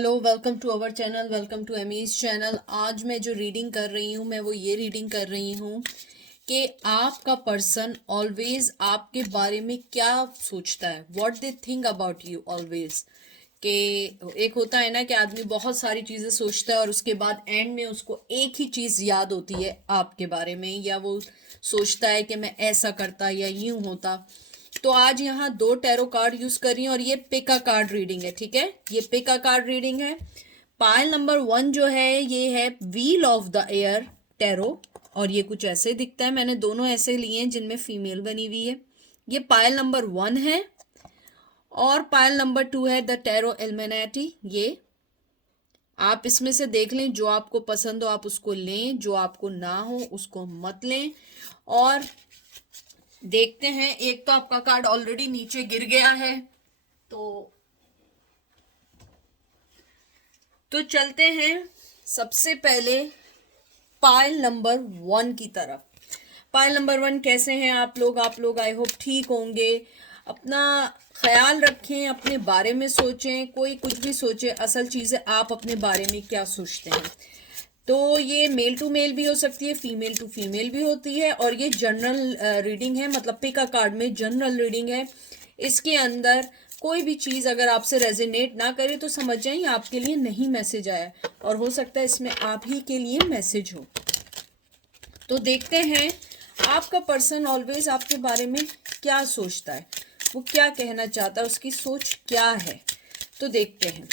Hello, welcome to our channel, welcome to Amy's channel. आज मैं जो रीडिंग कर रही हूँ, मैं वो ये रीडिंग कर रही हूँ कि आपका पर्सन ऑलवेज आपके बारे में क्या सोचता है, what they think about you always. कि एक होता है ना कि आदमी बहुत सारी चीज़ें सोचता है और उसके बाद एंड में उसको एक ही चीज़ याद होती है आपके बारे में, या वो सोचता है कि मैं ऐसा करता या यूं होता। तो आज यहाँ दो टैरो कार्ड यूज कर रही हूँ और ये पिका कार्ड रीडिंग है, ठीक है। ये पिका कार्ड रीडिंग है। पायल नंबर 1 जो है ये है wheel of the air tarot, और ये कुछ ऐसे दिखता है। मैंने दोनों ऐसे लिए हैं जिनमें फीमेल बनी हुई है। ये पायल नंबर 1 है और पायल नंबर 2 है द टैरो इल्यूमिनाटी। ये आप इसमें से देख लें, जो आपको पसंद हो आप उसको लें, जो आपको ना हो उसको मत लें। और देखते हैं, एक तो आपका कार्ड ऑलरेडी नीचे गिर गया है, तो चलते हैं सबसे पहले पायल नंबर 1 की तरफ। पायल नंबर 1, कैसे हैं आप लोग आई होप ठीक होंगे। अपना ख्याल रखें, अपने बारे में सोचें, कोई कुछ भी सोचे, असल चीज़ है आप अपने बारे में क्या सोचते हैं। तो ये मेल टू मेल भी हो सकती है, फीमेल टू फीमेल भी होती है, और ये जनरल रीडिंग है, मतलब पिका कार्ड में जनरल रीडिंग है। इसके अंदर कोई भी चीज़ अगर आपसे रेजोनेट ना करे तो समझ जाइए आपके लिए नहीं मैसेज आया, और हो सकता है इसमें आप ही के लिए मैसेज हो। तो देखते हैं आपका पर्सन ऑलवेज आपके बारे में क्या सोचता है, वो क्या कहना चाहता है, उसकी सोच क्या है। तो देखते हैं।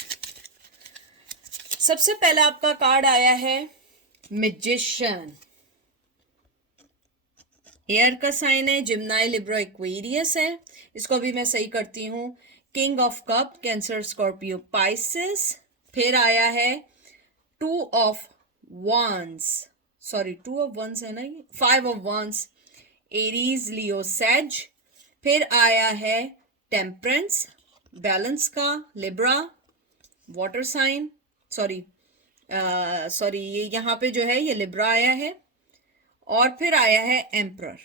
सबसे पहला आपका कार्ड आया है मैजिशियन। एयर का साइन है, जिम्नाई लिब्रा एक्वेरियस है। इसको अभी मैं सही करती हूँ। King of cup, Cancer Scorpio Pisces. फिर आया है two of wands, sorry 2 of wands है ना, ये 5 of wands, Aries Leo Sage. फिर आया है टेम्परेंस, बैलेंस का Libra, water sign, sorry sorry ये यहाँ पे जो है ये लिब्रा आया है। और फिर आया है एम्परर।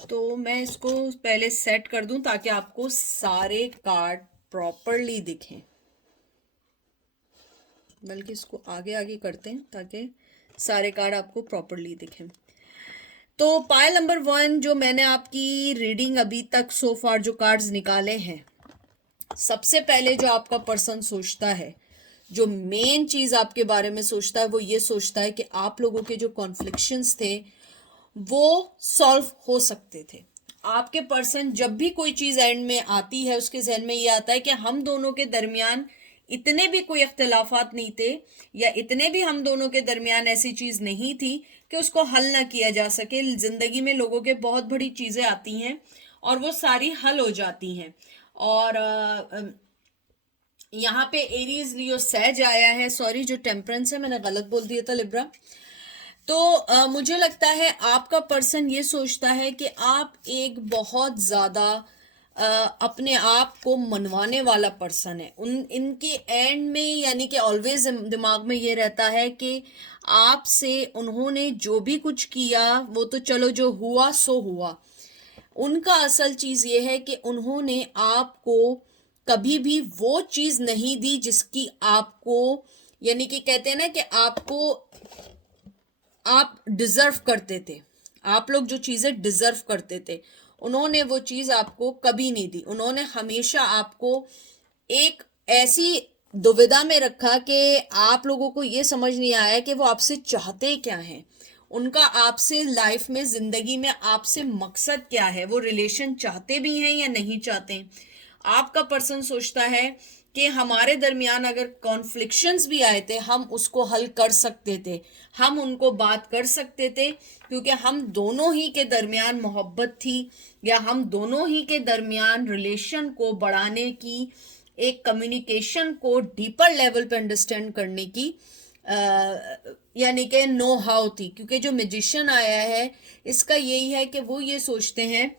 तो मैं इसको पहले सेट कर दूं ताकि आपको सारे कार्ड प्रॉपरली दिखें, बल्कि इसको आगे आगे करते हैं ताकि सारे कार्ड आपको प्रॉपरली दिखें। तो पायल नंबर 1 जो मैंने आपकी रीडिंग अभी तक सो फार जो कार्ड्स निकाले हैं, सबसे पहले जो आपका पर्सन सोचता है, जो मेन चीज आपके बारे में सोचता है, वो ये सोचता है कि आप लोगों के जो कॉन्फ्लिक्शंस थे वो सॉल्व हो सकते थे। आपके पर्सन जब भी कोई चीज एंड में आती है उसके जहन में ये आता है कि हम दोनों के दरमियान इतने भी कोई इख्तिलाफात नहीं थे, या इतने भी हम दोनों के दरमियान ऐसी चीज नहीं थी कि उसको हल ना किया जा सके। जिंदगी में लोगों के बहुत बड़ी चीजें आती हैं और वो सारी हल हो जाती हैं। और यहाँ पे एरीज लियो सैज आया है, सॉरी जो टेम्परेंस है मैंने गलत बोल दिया था, लिब्रा। तो मुझे लगता है आपका पर्सन ये सोचता है कि आप एक बहुत ज्यादा अपने आप को मनवाने वाला पर्सन है। इनके एंड में यानी कि ऑलवेज दिमाग में ये रहता है कि आपसे उन्होंने जो भी कुछ किया वो तो चलो जो हुआ सो हुआ। उनका असल चीज ये है कि उन्होंने आपको कभी भी वो चीज नहीं दी जिसकी आपको, यानी कि कहते हैं ना कि आपको आप डिजर्व करते थे। आप लोग जो चीजें डिजर्व करते थे उन्होंने वो चीज आपको कभी नहीं दी। उन्होंने हमेशा आपको एक ऐसी दुविधा में रखा कि आप लोगों को ये समझ नहीं आया कि वो आपसे चाहते क्या हैं। उनका आपसे लाइफ में, जिंदगी में आपसे मकसद क्या है, वो रिलेशन चाहते भी हैं या नहीं चाहते। आपका पर्सन सोचता है कि हमारे दरमियान अगर कॉन्फ्लिक्शंस भी आए थे हम उसको हल कर सकते थे, हम उनको बात कर सकते थे, क्योंकि हम दोनों ही के दरमियान मोहब्बत थी, या हम दोनों ही के दरमियान रिलेशन को बढ़ाने की, एक कम्युनिकेशन को डीपर लेवल पे अंडरस्टैंड करने की यानी कि नो हाउ थी। क्योंकि जो मैजिशियन आया है इसका यही है कि वो ये सोचते हैं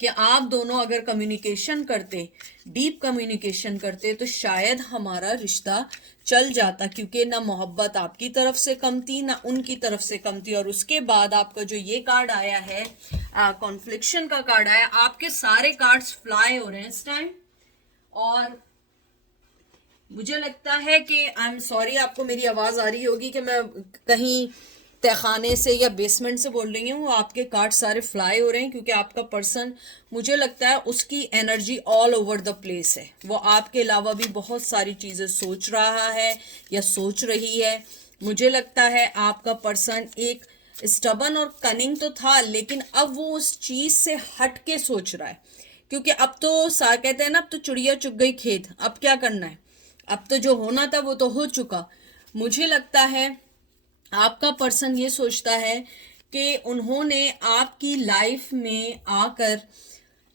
कि आप दोनों अगर कम्युनिकेशन करते, डीप कम्युनिकेशन करते, तो शायद हमारा रिश्ता चल जाता, क्योंकि ना मोहब्बत आपकी तरफ से कम थी ना उनकी तरफ से कम थी। और उसके बाद आपका जो ये कार्ड आया है, कॉन्फ्लिक्शन का कार्ड आया, आपके सारे कार्ड्स फ्लाई हो रहे हैं इस टाइम। और मुझे लगता है कि आई एम सॉरी, आपको मेरी आवाज आ रही होगी कि मैं कहीं तहखाने से या बेसमेंट से बोल रही हूँ। आपके कार्ड सारे फ्लाई हो रहे हैं क्योंकि आपका पर्सन, मुझे लगता है उसकी energy all over the place है। वो आपके अलावा भी बहुत सारी चीजें सोच रहा है या सोच रही है। मुझे लगता है आपका पर्सन एक स्टबन और कनिंग तो था, लेकिन अब वो उस चीज से हट के सोच रहा है, क्योंकि अब तो सा कहते हैं ना, अब तो चिड़िया चुग गई खेत, अब क्या करना है, अब तो जो होना था वो तो हो चुका। मुझे लगता है आपका पर्सन ये सोचता है कि उन्होंने आपकी लाइफ में आकर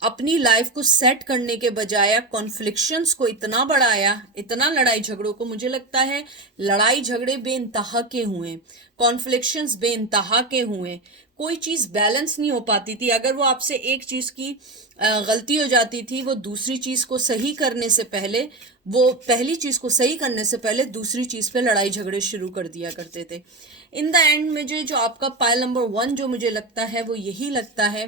अपनी लाइफ को सेट करने के बजाय कॉन्फ्लिक्शंस को इतना बढ़ाया, इतना लड़ाई झगड़ों को, मुझे लगता है लड़ाई झगड़े बेइंतहा के हुए, कॉन्फ्लिक्शंस बेइंतहा के हुए, कोई चीज बैलेंस नहीं हो पाती थी। अगर वो आपसे एक चीज की गलती हो जाती थी, वो दूसरी चीज को सही करने से पहले, वो पहली चीज को सही करने से पहले दूसरी चीज पे लड़ाई झगड़े शुरू कर दिया करते थे। इन द एंड मुझे जो आपका पाइल नंबर 1 जो मुझे लगता है वो यही लगता है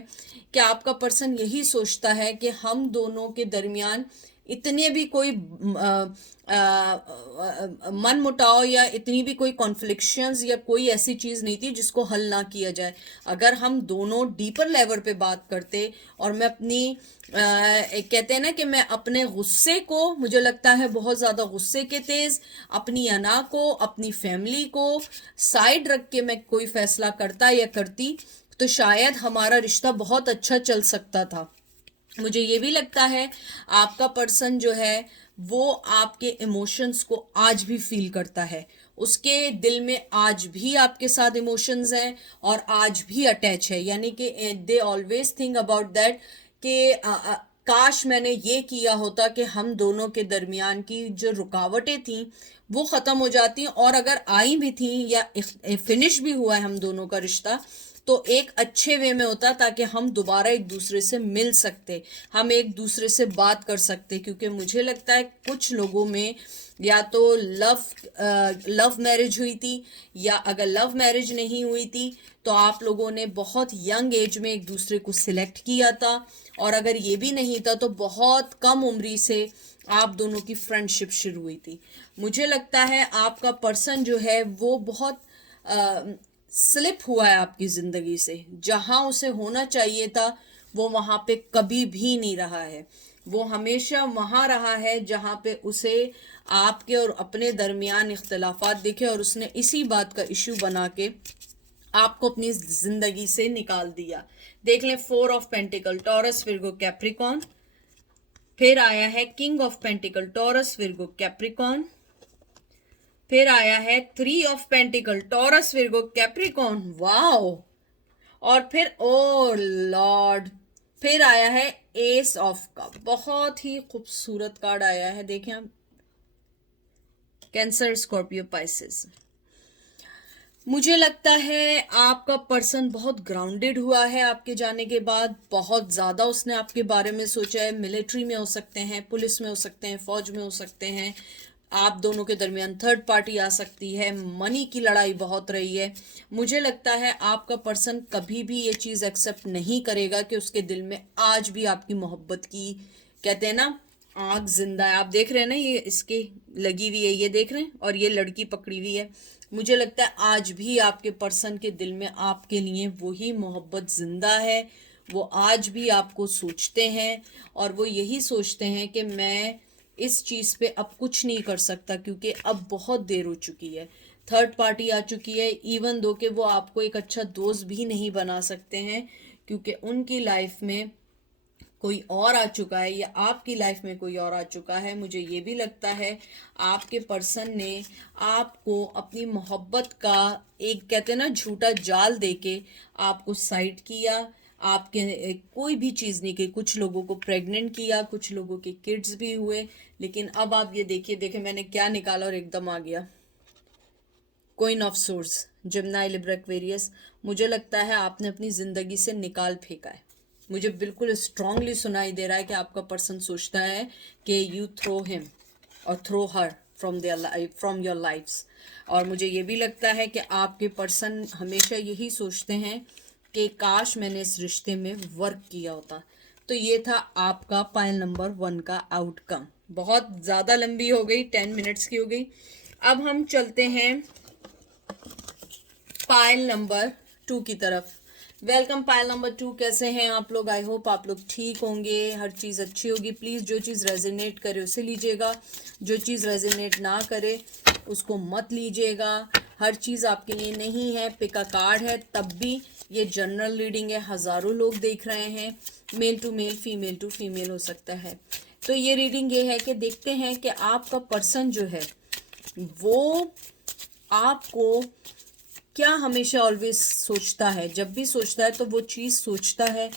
कि आपका पर्सन यही सोचता है कि हम दोनों के दरमियान इतने भी कोई मन मुटाव या इतनी भी कोई कॉन्फ्लिक्शंस या कोई ऐसी चीज नहीं थी जिसको हल ना किया जाए। अगर हम दोनों डीपर लेवल पे बात करते और मैं अपनी कहते हैं ना कि मैं अपने गुस्से को, मुझे लगता है बहुत ज्यादा गुस्से के तेज, अपनी अना को, अपनी फैमिली को साइड रख के मैं कोई फैसला करता या करती, तो शायद हमारा रिश्ता बहुत अच्छा चल सकता था। मुझे ये भी लगता है आपका पर्सन जो है वो आपके इमोशंस को आज भी फील करता है, उसके दिल में आज भी आपके साथ इमोशंस हैं और आज भी अटैच है। यानी कि they always think about that कि काश मैंने ये किया होता कि हम दोनों के दरमियान की जो रुकावटें थी वो ख़त्म हो जाती, और अगर आई भी थी या फिनिश भी हुआ है हम दोनों का रिश्ता, तो एक अच्छे वे में होता ताकि हम दोबारा एक दूसरे से मिल सकते, हम एक दूसरे से बात कर सकते। क्योंकि मुझे लगता है कुछ लोगों में या तो लव मैरिज हुई थी, या अगर लव मैरिज नहीं हुई थी तो आप लोगों ने बहुत यंग एज में एक दूसरे को सिलेक्ट किया था, और अगर ये भी नहीं था तो बहुत कम उम्री से आप दोनों की फ्रेंडशिप शुरू हुई थी। मुझे लगता है आपका पर्सन जो है वो बहुत स्लिप हुआ है आपकी जिंदगी से, जहां उसे होना चाहिए था वो वहां पे कभी भी नहीं रहा है। वो हमेशा वहां रहा है जहां पे उसे आपके और अपने दरमियान इख्तलाफात दिखे, और उसने इसी बात का इशू बना के आपको अपनी जिंदगी से निकाल दिया। देख लें, 4 of pentacle Taurus Virgo Capricorn, फिर आया है king of pentacle Taurus Virgo Capricorn, फिर आया है 3 of pentacle Taurus Virgo Capricorn, wow, और फिर ओ लॉर्ड, फिर आया है एस ऑफ कप। बहुत ही खूबसूरत कार्ड आया है, देखें आप, कैंसर स्कॉर्पियो पाइसेस। मुझे लगता है आपका पर्सन बहुत ग्राउंडेड हुआ है आपके जाने के बाद, बहुत ज़्यादा उसने आपके बारे में सोचा है। मिलिट्री में हो सकते हैं, पुलिस में हो सकते हैं, फौज में हो सकते हैं, आप दोनों के दरमियान थर्ड पार्टी आ सकती है, मनी की लड़ाई बहुत रही है। मुझे लगता है आपका पर्सन कभी भी ये चीज़ एक्सेप्ट नहीं करेगा कि उसके दिल में आज भी आपकी मोहब्बत की, कहते हैं ना, आग जिंदा है। आप देख रहे हैं ना, ये इसके लगी हुई है, ये देख रहे हैं, और ये लड़की पकड़ी हुई है। मुझे लगता है आज भी आपके पर्सन के दिल में आपके लिए वही मोहब्बत जिंदा है। वो आज भी आपको सोचते हैं, और वो यही सोचते हैं कि मैं इस चीज़ पे अब कुछ नहीं कर सकता क्योंकि अब बहुत देर हो चुकी है, थर्ड पार्टी आ चुकी है। इवन दो कि वो आपको एक अच्छा दोस्त भी नहीं बना सकते हैं क्योंकि उनकी लाइफ में कोई और आ चुका है या आपकी लाइफ में कोई और आ चुका है। मुझे ये भी लगता है आपके पर्सन ने आपको अपनी मोहब्बत का एक, कहते हैं ना, झूठा जाल देके आपको साइड किया, आपके कोई भी चीज़ नहीं की। कुछ लोगों को प्रेग्नेंट किया, कुछ लोगों के किड्स भी हुए, लेकिन अब आप ये देखिए, देखे मैंने क्या निकाला और एकदम आ गया queen of source, Gemini Libra Aquarius. मुझे लगता है आपने अपनी ज़िंदगी से निकाल फेंका है। मुझे बिल्कुल स्ट्रांगली सुनाई दे रहा है कि आपका पर्सन सोचता है कि you throw him or throw her from your lifes. और मुझे ये भी लगता है कि आपके पर्सन हमेशा यही सोचते हैं कि काश मैंने इस रिश्ते में वर्क किया होता। तो ये था आपका पाइल नंबर 1 का आउटकम। बहुत ज़्यादा लंबी हो गई, 10 मिनट्स की हो गई। अब हम चलते हैं पाइल नंबर 2 की तरफ। Welcome pile number 2। कैसे हैं आप लोग? आई होप आप लोग ठीक होंगे, हर चीज़ अच्छी होगी। प्लीज़ जो चीज़ रेजोनेट करे उसे लीजिएगा, जो चीज़ रेजोनेट ना करे उसको मत लीजिएगा। हर चीज़ आपके लिए नहीं है। पिक अ कार्ड है, तब भी ये जनरल रीडिंग है, हज़ारों लोग देख रहे हैं, male to male, female to female हो सकता है। तो ये रीडिंग ये है कि देखते हैं कि आपका पर्सन जो है वो आपको क्या हमेशा ऑलवेज सोचता है। जब भी सोचता है तो वो चीज़ सोचता है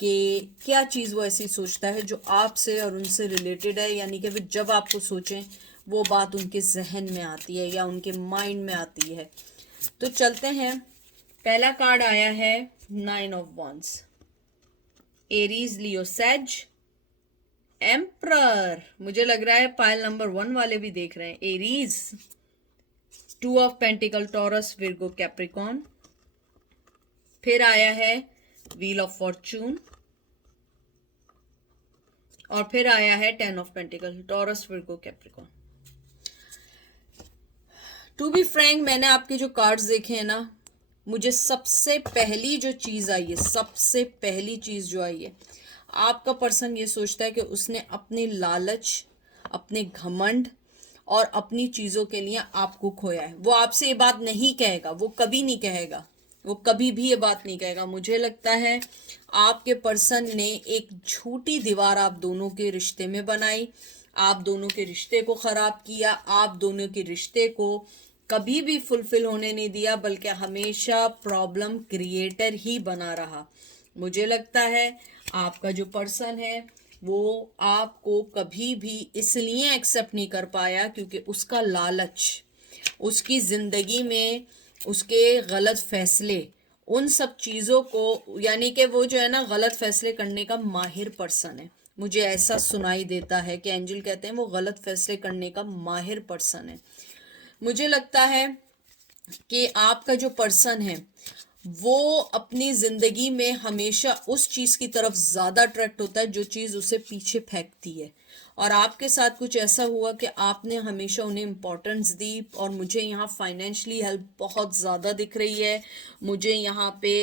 कि क्या चीज़ वो ऐसी सोचता है जो आपसे और उनसे रिलेटेड है, यानी कि वो जब आपको सोचें वो बात उनके जहन में आती है या उनके माइंड में आती है। तो चलते हैं। पहला कार्ड आया है 9 of wands, Aries, Leo, says, emperor. मुझे लग रहा है पाइल नंबर 1 वाले भी देख रहे हैं। Aries, 2 of pentacle, Taurus, Virgo, Capricorn. फिर आया है व्हील ऑफ फॉर्चून, और फिर आया है 10 of pentacle, Taurus, Virgo, Capricorn. To be frank, मैंने आपके जो कार्ड्स देखे हैं ना, मुझे सबसे पहली जो चीज़ आई है, सबसे पहली चीज़ जो आई है, आपका पर्सन ये सोचता है कि उसने अपने लालच, अपने घमंड और अपनी चीज़ों के लिए आपको खोया है। वो आपसे ये बात नहीं कहेगा, वो कभी नहीं कहेगा, वो कभी भी ये बात नहीं कहेगा। मुझे लगता है आपके पर्सन ने एक झूठी दीवार आप दोनों के रिश्ते में बनाई, आप दोनों के रिश्ते को ख़राब किया, आप दोनों के रिश्ते को कभी भी फुलफिल होने नहीं दिया, बल्कि हमेशा प्रॉब्लम क्रिएटर ही बना रहा। मुझे लगता है आपका जो पर्सन है वो आपको कभी भी इसलिए एक्सेप्ट नहीं कर पाया क्योंकि उसका लालच, उसकी ज़िंदगी में उसके गलत फैसले, उन सब चीज़ों को, यानी कि वो जो है ना गलत फैसले करने का माहिर पर्सन है। मुझे ऐसा सुनाई देता है कि एंजल कहते हैं वो गलत फैसले करने का माहिर पर्सन है। मुझे लगता है कि आपका जो पर्सन है वो अपनी ज़िंदगी में हमेशा उस चीज़ की तरफ ज़्यादा अट्रैक्ट होता है जो चीज़ उसे पीछे फेंकती है, और आपके साथ कुछ ऐसा हुआ कि आपने हमेशा उन्हें इम्पोर्टेंस दी। और मुझे यहाँ फाइनेंशियली हेल्प बहुत ज़्यादा दिख रही है। मुझे यहाँ पे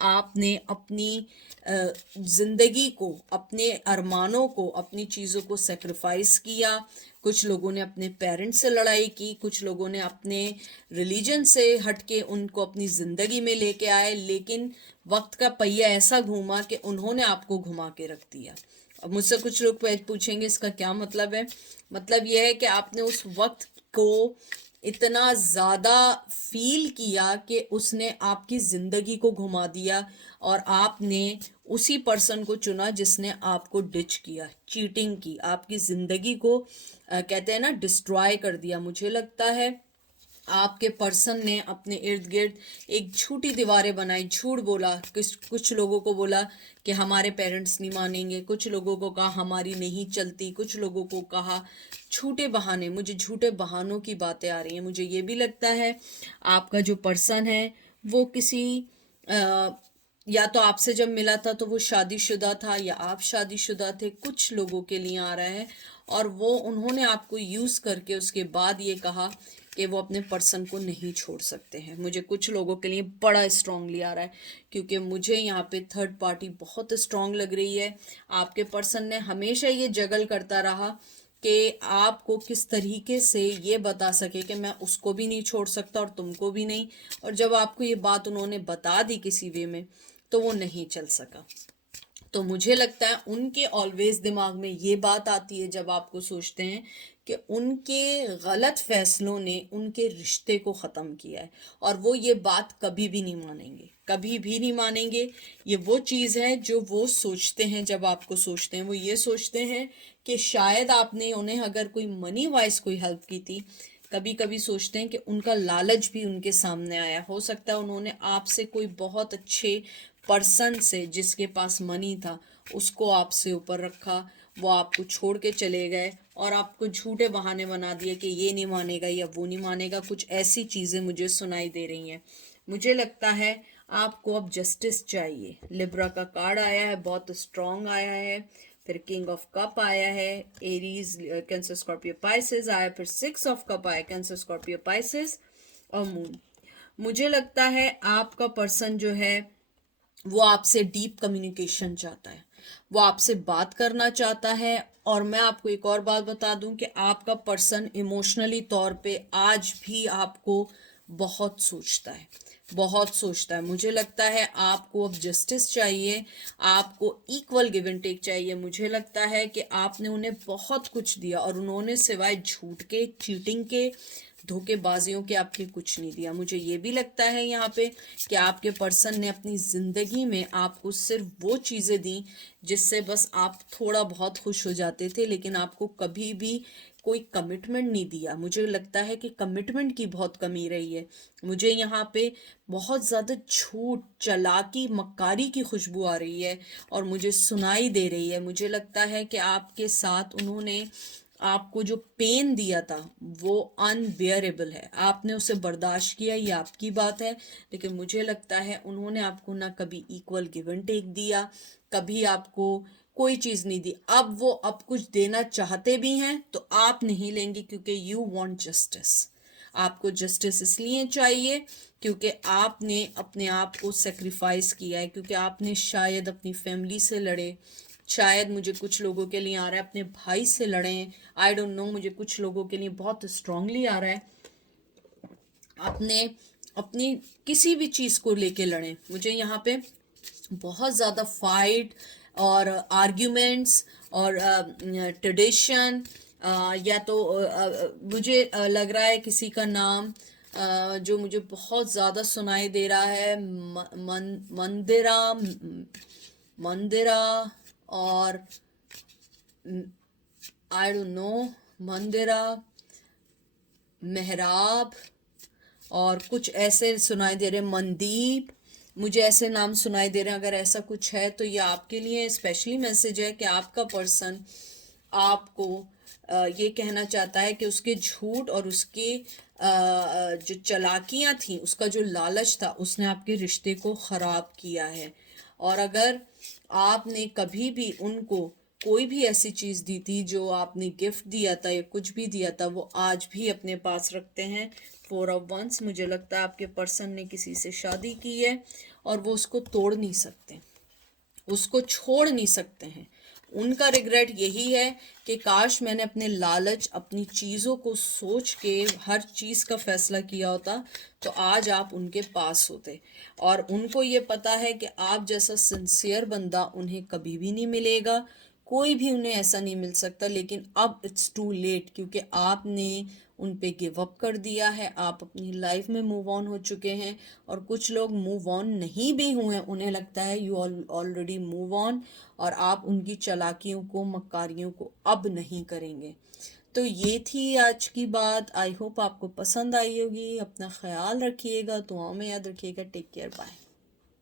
आपने अपनी ज़िंदगी को, अपने अरमानों को, अपनी चीज़ों को सेक्रीफाइस किया। कुछ लोगों ने अपने पेरेंट्स से लड़ाई की, कुछ लोगों ने अपने रिलीजन से हट के उनको अपनी ज़िंदगी में लेके आए, लेकिन वक्त का पहिया ऐसा घूमा कि उन्होंने आपको घुमा के रख दिया। अब मुझसे कुछ लोग पूछेंगे इसका क्या मतलब है। मतलब यह है कि आपने उस वक्त को इतना ज़्यादा फील किया कि उसने आपकी ज़िंदगी को घुमा दिया, और आपने उसी पर्सन को चुना जिसने आपको डिच किया, चीटिंग की, आपकी ज़िंदगी को कहते हैं ना डिस्ट्रॉय कर दिया। मुझे लगता है आपके पर्सन ने अपने इर्द गिर्द एक झूठी दीवारें बनाई, झूठ बोला। कुछ लोगों को बोला कि हमारे पेरेंट्स नहीं मानेंगे, कुछ लोगों को कहा हमारी नहीं चलती, कुछ लोगों को कहा झूठे बहाने। मुझे झूठे बहानों की बातें आ रही हैं। मुझे ये भी लगता है आपका जो पर्सन है वो किसी या तो आपसे जब मिला था तो वो शादीशुदा था या आप शादीशुदा थे, कुछ लोगों के लिए आ रहा है। और वो उन्होंने आपको यूज़ करके उसके बाद ये कहा कि वो अपने पर्सन को नहीं छोड़ सकते हैं। मुझे कुछ लोगों के लिए बड़ा स्ट्रांगली आ रहा है क्योंकि मुझे यहाँ पे थर्ड पार्टी बहुत स्ट्रांग लग रही है। आपके पर्सन ने हमेशा ये जगल करता रहा कि आपको किस तरीके से ये बता सके कि मैं उसको भी नहीं छोड़ सकता और तुमको भी नहीं, और जब आपको ये बात उन्होंने बता दी किसी वे में तो वो नहीं चल सका। तो मुझे लगता है उनके ऑलवेज दिमाग में ये बात आती है जब आपको सोचते हैं कि उनके गलत फैसलों ने उनके रिश्ते को ख़त्म किया है, और वो ये बात कभी भी नहीं मानेंगे, कभी भी नहीं मानेंगे। ये वो चीज़ है जो वो सोचते हैं जब आपको सोचते हैं। वो ये सोचते हैं कि शायद आपने उन्हें अगर कोई मनी वाइज कोई हेल्प की थी, कभी कभी सोचते हैं कि उनका लालच भी उनके सामने आया हो सकता है। उन्होंने आपसे कोई बहुत अच्छे पर्सन से जिसके पास मनी था उसको आपसे ऊपर रखा, वो आपको छोड़ के चले गए और आपको झूठे बहाने बना दिए कि ये नहीं मानेगा या वो नहीं मानेगा। कुछ ऐसी चीज़ें मुझे सुनाई दे रही हैं। मुझे लगता है आपको अब जस्टिस चाहिए। लिब्रा का कार्ड आया है, बहुत स्ट्रांग आया है। फिर किंग ऑफ कप आया है, एरीज, कैंसर, स्कॉर्पियो, पाइसेस आया, फिर 6 ऑफ कप आया, कैंसर, स्कॉर्पियो, पाइसेस और मून। मुझे लगता है आपका पर्सन जो है वो आपसे डीप कम्युनिकेशन चाहता है, वो आपसे बात करना चाहता है। और मैं आपको एक और बात बता दूं कि आपका पर्सन इमोशनली तौर पे आज भी आपको बहुत सोचता है, बहुत सोचता है। मुझे लगता है आपको अब जस्टिस चाहिए, आपको इक्वल गिव एंड टेक चाहिए। मुझे लगता है कि आपने उन्हें बहुत कुछ दिया और उन्होंने सिवाय झूठ के, चीटिंग के, धोखेबाजियों के आपके कुछ नहीं दिया। मुझे ये भी लगता है यहाँ पे कि आपके पर्सन ने अपनी ज़िंदगी में आपको सिर्फ वो चीज़ें दी जिससे बस आप थोड़ा बहुत खुश हो जाते थे, लेकिन आपको कभी भी कोई कमिटमेंट नहीं दिया। मुझे लगता है कि कमिटमेंट की बहुत कमी रही है। मुझे यहाँ पे बहुत ज़्यादा झूठ, चालाकी, मक्कारी की खुशबू आ रही है और मुझे सुनाई दे रही है। मुझे लगता है कि आपके साथ उन्होंने आपको जो पेन दिया था वो अनबियरेबल है, आपने उसे बर्दाश्त किया, ये आपकी बात है। लेकिन मुझे लगता है उन्होंने आपको ना कभी इक्वल गिव एंड टेक दिया, कभी आपको कोई चीज़ नहीं दी। अब वो अब कुछ देना चाहते भी हैं तो आप नहीं लेंगे, क्योंकि यू वांट जस्टिस। आपको जस्टिस इसलिए चाहिए क्योंकि आपने अपने आप को सेक्रीफाइस किया है, क्योंकि आपने शायद अपनी फैमिली से लड़े, शायद मुझे कुछ लोगों के लिए आ रहा है अपने भाई से लड़ें, आई डोंट नो, मुझे कुछ लोगों के लिए बहुत स्ट्रांगली आ रहा है अपने अपनी किसी भी चीज़ को लेके लड़ें। मुझे यहाँ पे बहुत ज़्यादा फाइट और आर्ग्यूमेंट्स और ट्रेडिशन, या तो मुझे लग रहा है किसी का नाम जो मुझे बहुत ज़्यादा सुनाई दे रहा है, मंदिरा, मंदिरा और आई डोंट नो, मंदिरा, मेहराब और कुछ ऐसे सुनाई दे रहे, मनदीप, मुझे ऐसे नाम सुनाई दे रहे हैं। अगर ऐसा कुछ है तो ये आपके लिए स्पेशली मैसेज है कि आपका पर्सन आपको ये कहना चाहता है कि उसके झूठ और उसके जो चालाकियाँ थी, उसका जो लालच था, उसने आपके रिश्ते को ख़राब किया है। और अगर आपने कभी भी उनको कोई भी ऐसी चीज़ दी थी, जो आपने गिफ्ट दिया था या कुछ भी दिया था, वो आज भी अपने पास रखते हैं। 4 ऑफ वंस, मुझे लगता है आपके पर्सन ने किसी से शादी की है और वो उसको तोड़ नहीं सकते, उसको छोड़ नहीं सकते हैं। उनका रिग्रेट यही है कि काश मैंने अपने लालच, अपनी चीज़ों को सोच के हर चीज़ का फैसला किया होता तो आज आप उनके पास होते। और उनको ये पता है कि आप जैसा सिंसियर बंदा उन्हें कभी भी नहीं मिलेगा, कोई भी उन्हें ऐसा नहीं मिल सकता। लेकिन अब इट्स टू लेट, क्योंकि आपने उन पे गिव अप कर दिया है, आप अपनी लाइफ में मूव ऑन हो चुके हैं। और कुछ लोग मूव ऑन नहीं भी हुए, उन्हें लगता है यू ऑलरेडी मूव ऑन, और आप उनकी चालाकियों को, मक्कारियों को अब नहीं करेंगे। तो ये थी आज की बात। आई होप आपको पसंद आई होगी। अपना ख्याल रखिएगा, दुआओं में याद रखिएगा। Take care, bye.